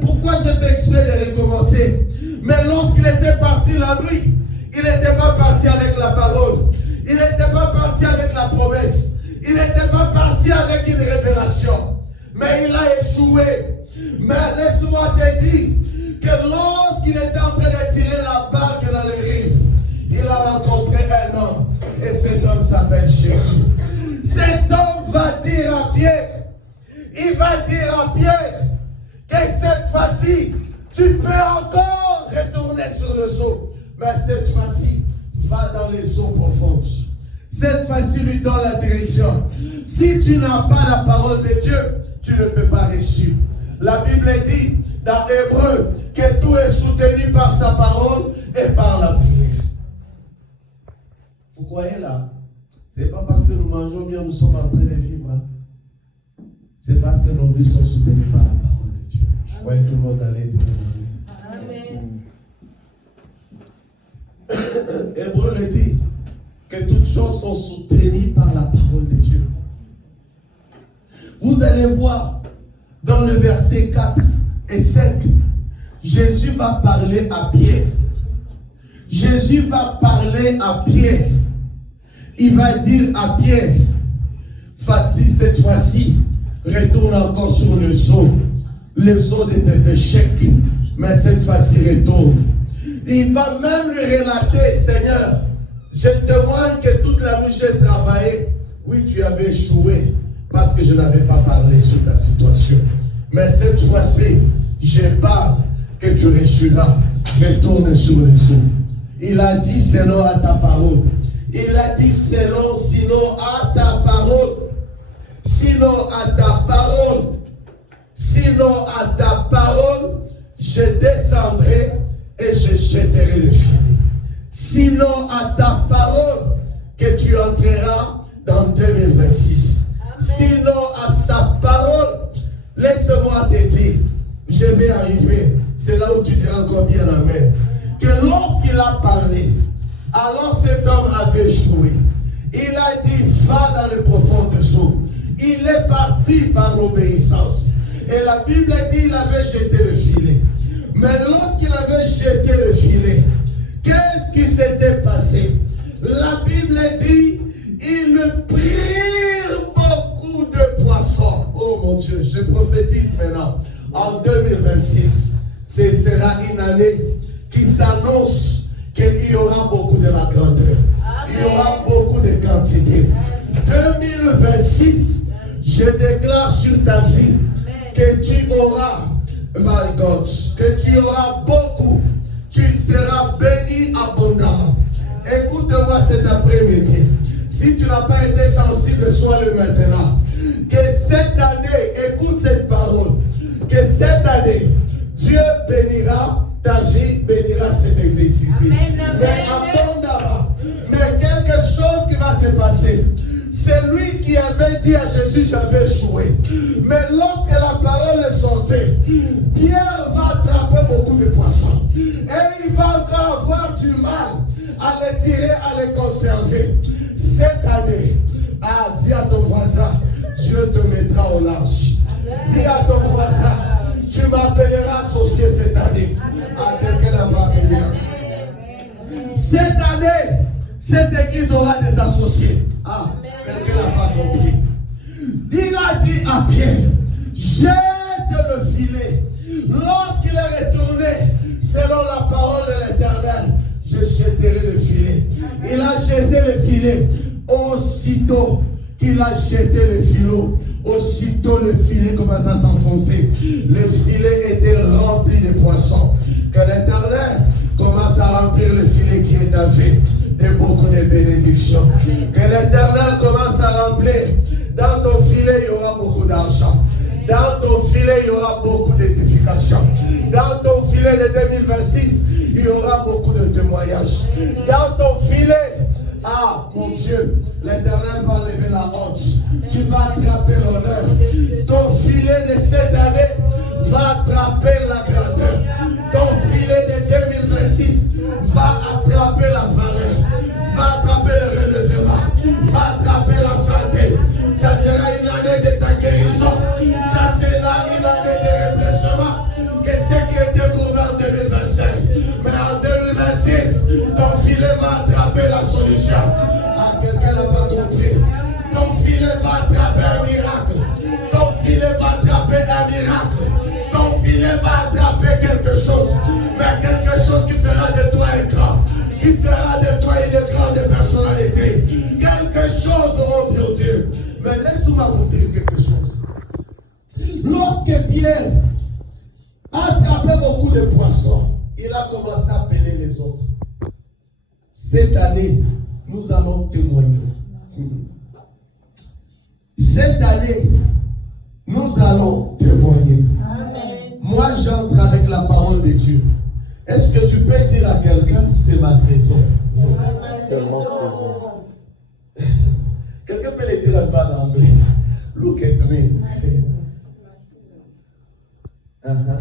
Pourquoi je fais exprès de recommencer? Mais lorsqu'il était parti la nuit, il n'était pas parti avec la parole. Il n'était pas parti avec la promesse. Il n'était pas parti avec une révélation. Mais il a échoué. Mais laisse-moi te dire que lorsqu'il était en train de tirer la barque dans les rives, il a rencontré un homme. Et cet homme s'appelle Jésus. Cet homme va dire à Pierre, il va dire à Pierre, que cette fois-ci, tu peux encore retourner sur les eaux. Mais cette fois-ci, va dans les eaux profondes. Cette fois-ci, lui donne la direction. Si tu n'as pas la parole de Dieu, tu ne peux pas réussir. La Bible dit dans Hébreu que tout est soutenu par sa parole et par la prière. Vous croyez là? Ce n'est pas parce que nous mangeons bien, nous sommes en train de vivre. Hein? C'est parce que nos vies sont soutenues par la parole de Dieu. Je crois que tout le monde allait dire Amen. Hébreu le dit que toutes choses sont soutenues par la parole de Dieu. Vous allez voir dans le verset 4 et 5, Jésus va parler à Pierre. Jésus va parler à Pierre. Il va dire à Pierre, vas-y cette fois-ci, retourne encore sur les eaux de tes échecs, mais cette fois-ci retourne. Il va même lui relater, Seigneur, je témoigne que toute la nuit j'ai travaillé. Oui, tu avais échoué parce que je n'avais pas parlé sur ta situation. Mais cette fois-ci, je parle que tu réussiras. Retourne sur les eaux. Il a dit selon à ta parole. Il a dit sinon à ta parole. Sinon à ta parole. Sinon à ta parole, je descendrai et je jetterai le filet. Sinon à ta parole, que tu entreras dans 2026. Amen. Sinon à sa parole, laisse-moi te dire, je vais arriver. C'est là où tu diras encore bien amen. Que lorsqu'il a parlé, alors cet homme avait échoué. Il a dit, va dans le profond des eaux. Il est parti par l'obéissance. Et la Bible dit, il avait jeté le filet. Mais lorsqu'il avait jeté le filet, qu'est-ce qui s'était passé? La Bible dit, ils prirent beaucoup de poissons. Oh mon Dieu, je prophétise maintenant. En 2026, ce sera une année qui s'annonce qu'il y aura beaucoup de la grandeur. Il y aura beaucoup de quantité. 2026, je déclare sur ta vie que tu auras, my God, que tu auras beaucoup. Tu seras béni abondamment. Écoute-moi cet après-midi. Si tu n'as pas été sensible, sois-le maintenant. Que cette année, écoute cette parole. Que cette année, Dieu bénira ta vie, bénira cette église ici. Amen, amen. Mais abondamment. Mais quelque chose qui va se passer. C'est lui qui avait dit à Jésus, j'avais échoué. Mais lorsque la parole est sortie, Pierre va attraper beaucoup de poissons. Et il va encore avoir du mal à les tirer, à les conserver. Cette année, dis à ton voisin, Dieu te mettra au large. Dis à ton voisin, tu m'appelleras associé cette année. À quelqu'un la va venir. Cette année, cette église aura des associés. Quelqu'un n'a pas compris. Il a dit à Pierre, jette le filet. Lorsqu'il est retourné, selon la parole de l'Éternel, je jetterai le filet. Il a jeté le filet. Aussitôt qu'il a jeté le filet, aussitôt le filet commence à s'enfoncer. Le filet était rempli de poissons. Que l'Éternel commence à remplir le filet qui est avec de beaucoup de bénédictions. Que l'Éternel commence à remplir. Dans ton filet, il y aura beaucoup d'argent. Dans ton filet, il y aura beaucoup d'édification. Dans ton filet de 2026, il y aura beaucoup de témoignages. Dans ton filet, mon Dieu, l'Éternel va lever la honte. Tu vas attraper l'honneur. Ton filet de cette année va attraper la grandeur. Ton filet de 2026 va attraper la valeur. Va attraper le relèvement. Va attraper la santé. Ça sera une année de ta guérison. Ça sera une année de redressement. miracle. Ton filet va attraper quelque chose. Mais quelque chose qui fera de toi un grand. Qui fera de toi une grande personnalité. Quelque chose, oh mon Dieu. Mais laisse-moi vous dire quelque chose. Lorsque Pierre a attrapé beaucoup de poissons, il a commencé à appeler les autres. Cette année, nous allons témoigner. Cette année, nous allons témoigner. Amen. Moi, j'entre avec la parole de Dieu. Est-ce que tu peux dire à quelqu'un, c'est ma saison? C'est ma saison. Quelqu'un peut le dire un peu en anglais. Look at me. Uh-huh.